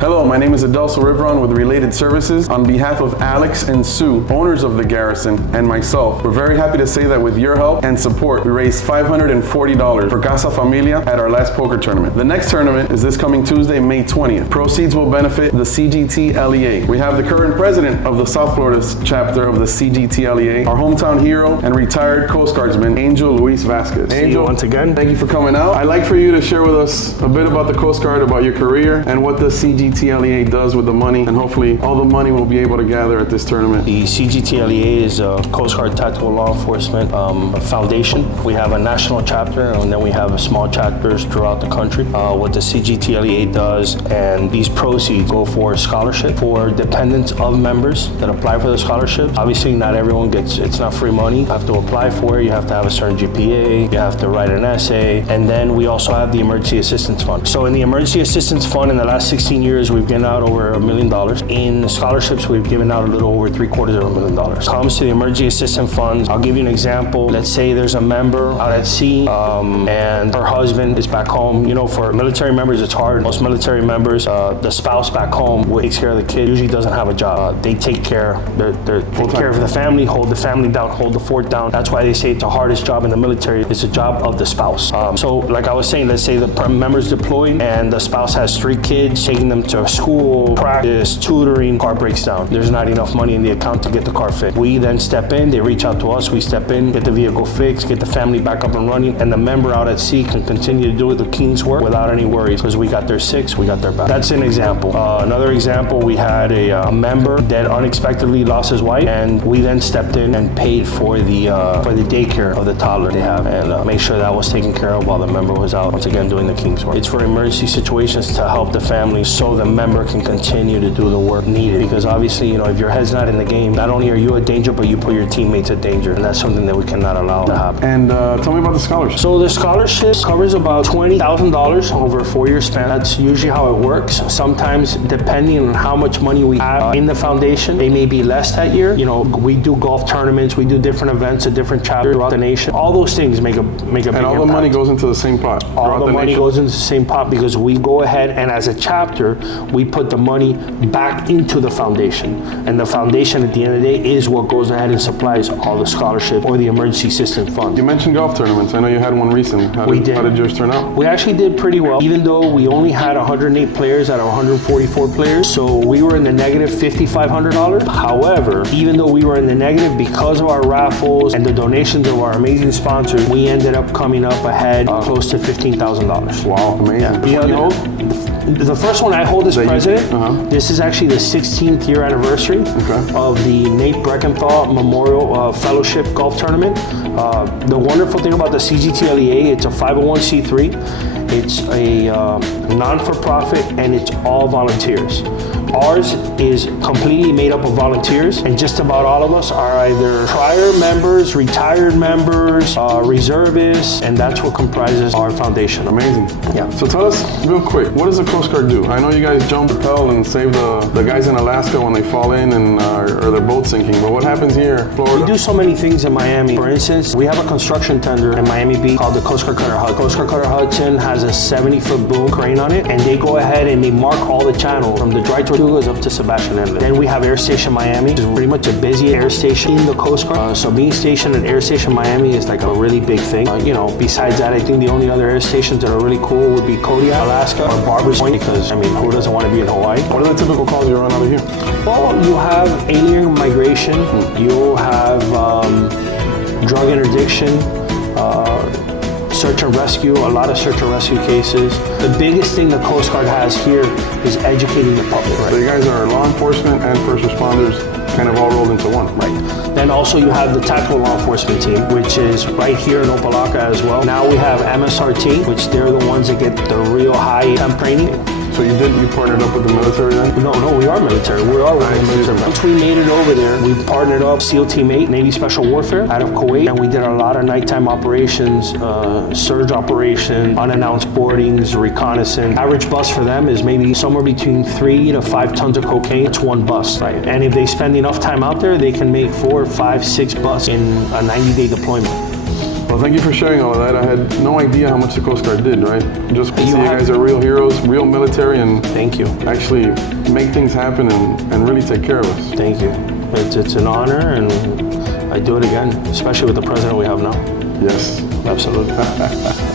Hello, my name is Adelso Riveron with Related Services. On behalf of Alex and Sue, owners of the Garrison, and myself, we're very happy to say that with your help and support, we raised $540 for Casa Familia at our last poker tournament. The next tournament is this coming Tuesday, May 20th. Proceeds will benefit the CGTLEA. We have the current president of the South Florida chapter of the CGTLEA, our hometown hero and retired Coast Guardsman, Angel Luis Vazquez. Angel, once again, thank you for coming out. I'd like for you to share with us a bit about the Coast Guard, about your career, and what the CGTLEA does with the money, and hopefully all the money we'll be able to gather at this tournament. The CGTLEA is a Coast Guard Tactical Law Enforcement foundation. We have a national chapter, and then we have small chapters throughout the country. What the CGTLEA does, and these proceeds go for scholarship for dependents of members that apply for the scholarship. Obviously, not everyone gets, it's not free money. You have to apply for it, you have to have a certain GPA, you have to write an essay, and then we also have the Emergency Assistance Fund. So in the Emergency Assistance Fund, in the last 16 years, we've given out over $1 million. In scholarships, we've given out a little over $750,000. Comes to the Emergency Assistance Funds, I'll give you an example. Let's say there's a member out at sea, and her husband is back home. You know, for military members, it's hard. Most military members, the spouse back home takes care of the kid, usually doesn't have a job. They take care, they take care of the family, hold the family down, hold the fort down. That's why they say it's the hardest job in the military. It's a job of the spouse. So like I was saying, let's say the member's deployed and the spouse has 3 kids, taking them to school, practice, tutoring, car breaks down. There's not enough money in the account to get the car fixed. We then step in, they reach out to us, we step in, get the vehicle fixed, get the family back up and running, and the member out at sea can continue to do the King's work without any worries, because we got their 6, we got their back. That's an example. Another example, we had a member that unexpectedly lost his wife, and we then stepped in and paid for the daycare of the toddler they have, and make sure that was taken care of while the member was out, once again, doing the King's work. It's for emergency situations to help the family so the member can continue to do the work needed, because obviously, you know, if your head's not in the game, not only are you a danger, but you put your teammates at danger, and that's something that we cannot allow to happen. And tell me about the scholarship. So the scholarship covers about $20,000 over a 4-year span. That's usually how it works. Sometimes, depending on how much money we have in the foundation, they may be less that year. You know, we do golf tournaments, we do different events at different chapters throughout the nation. All those things make a big impact. And all the money goes into the same pot? All the money goes into the same pot, because we go ahead and as a chapter, we put the money back into the foundation. And the foundation at the end of the day is what goes ahead and supplies all the scholarship or the emergency assistance fund. You mentioned golf tournaments. I know you had one recent. How did yours turn out? We actually did pretty well, even though we only had 108 players out of 144 players. So we were in the negative $5,500. However, even though we were in the negative, because of our raffles and the donations of our amazing sponsors, we ended up coming up ahead close to $15,000. Wow, amazing. Yeah. The first one I hold as president, this is actually the 16th year anniversary of the Nate Breckenthal Memorial Fellowship Golf Tournament. The wonderful thing about the CGTLEA, it's a 501c3. It's a non-for-profit, and it's all volunteers. Ours is completely made up of volunteers, and just about all of us are either prior members, retired members, reservists, and that's what comprises our foundation. Amazing. Yeah. So tell us real quick, what does the Coast Guard do? I know you guys jump, rappel, and save the guys in Alaska when they fall in and or their boat sinking, but what happens here in Florida? We do so many things in Miami. For instance, we have a construction tender in Miami Beach called the Coast Guard Cutter Hudson. Coast Guard Cutter Hudson has a 70-foot boom crane on it, and they go ahead and they mark all the channel from the Dry Tortugas up to Sebastian Inlet. Then we have Air Station Miami, which is pretty much a busy air station in the Coast Guard. So being stationed at Air Station Miami is like a really big thing. You know, besides that, I think the only other air stations that are really cool would be Kodiak, Alaska, or Barbers Point, because, I mean, who doesn't want to be in Hawaii? What are the typical calls you run out of here? Well, you have alien migration, you'll have drug interdiction, search and rescue, a lot of search and rescue cases. The biggest thing the Coast Guard has here is educating the public. Right? So you guys are law enforcement and first responders kind of all rolled into one. Right. Then also you have the tactical law enforcement team, which is right here in Opelika as well. Now we have MSRT, which they're the ones that get the real high temp training. So you partnered up with the military then? No, we are military. We are military. Once we made it over there, we partnered up SEAL Team 8, Navy Special Warfare out of Kuwait, and we did a lot of nighttime operations, surge operations, unannounced boardings, reconnaissance. Average bus for them is maybe somewhere between 3 to 5 tons of cocaine. It's one bus, right? And if they spend enough time out there, they can make 4, 5, 6 buses in a 90-day deployment. Well, thank you for sharing all of that. I had no idea how much the Coast Guard did, right? Just to see you guys are real heroes, real military, and Thank you. actually make things happen and really take care of us. Thank you. It's an honor, and I do it again, especially with the president we have now. Yes. Absolutely.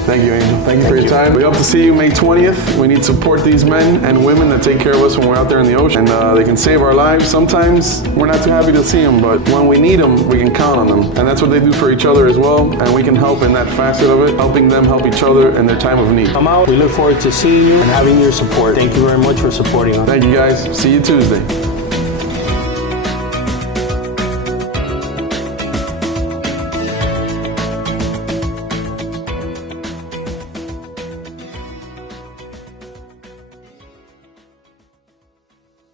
Thank you, Angel. Thank you for your time. We hope to see you May 20th. We need to support these men and women that take care of us when we're out there in the ocean. And they can save our lives. Sometimes we're not too happy to see them, but when we need them, we can count on them. And that's what they do for each other as well. And we can help in that facet of it, helping them help each other in their time of need. Come out. We look forward to seeing you and having your support. Thank you very much for supporting us. Thank you, guys. See you Tuesday.